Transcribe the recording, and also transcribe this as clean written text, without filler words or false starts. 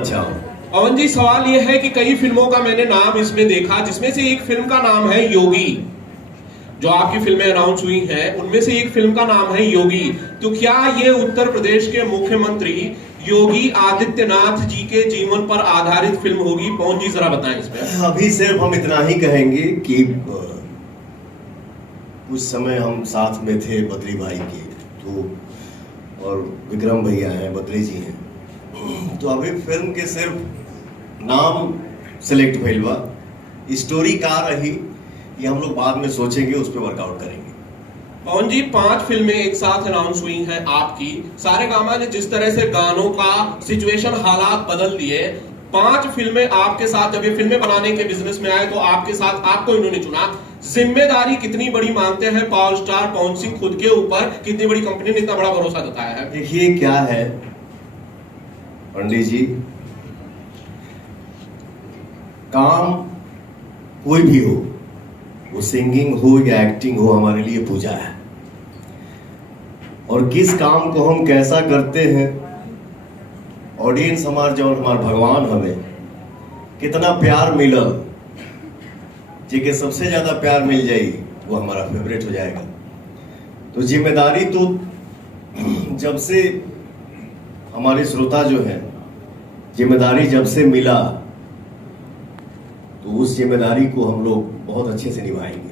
अच्छा हो। पवन जी, सवाल यह है कि कई फिल्मों का मैंने नाम इसमें देखा, जिसमें से एक फिल्म का नाम है योगी। जो आपकी फिल्में अनाउंस हुई हैं उनमें से एक फिल्म का नाम है योगी। तो क्या ये उत्तर प्रदेश के मुख्यमंत्री योगी आदित्यनाथ जी के जीवन पर आधारित फिल्म होगी? पवन जी जरा बताएं इसमें। अभी सिर्फ हम इतना ही कहेंगे कि कुछ समय हम साथ में थे बद्री भाई के, तो और विक्रम भैया हैं, बद्री जी हैं, तो अभी फिल्म के सिर्फ नाम सेलेक्ट भइल बा। स्टोरी का रही ये हम लोग बाद में सोचेंगे, उस पर वर्कआउट करेंगे। पवन जी, 5 फिल्में एक साथ अनाउंस हुई हैं आपकी। सारेगामा ने जिस तरह से गानों का सिचुएशन हालात बदल दिए, 5 फिल्में आपके साथ, जब ये फिल्में बनाने के बिजनेस में आए तो आपके साथ आपको इन्होंने चुना। जिम्मेदारी कितनी बड़ी मानते हैं पावर स्टार पवन सिंह खुद के ऊपर? कितनी बड़ी कंपनी ने इतना बड़ा भरोसा जताया है? देखिए क्या है पंडित जी, काम कोई भी हो, वो सिंगिंग हो या एक्टिंग हो, हमारे लिए पूजा है। और किस काम को हम कैसा करते हैं, ऑडियंस हमार जो हमार भगवान हमें कितना प्यार मिलल, जेके सबसे ज्यादा प्यार मिल जाए वो हमारा फेवरेट हो जाएगा। तो जिम्मेदारी तो जब से हमारे श्रोता जो हैं, जिम्मेदारी जब से मिला तो उस जिम्मेदारी को हम लोग बहुत अच्छे से निभाएंगे।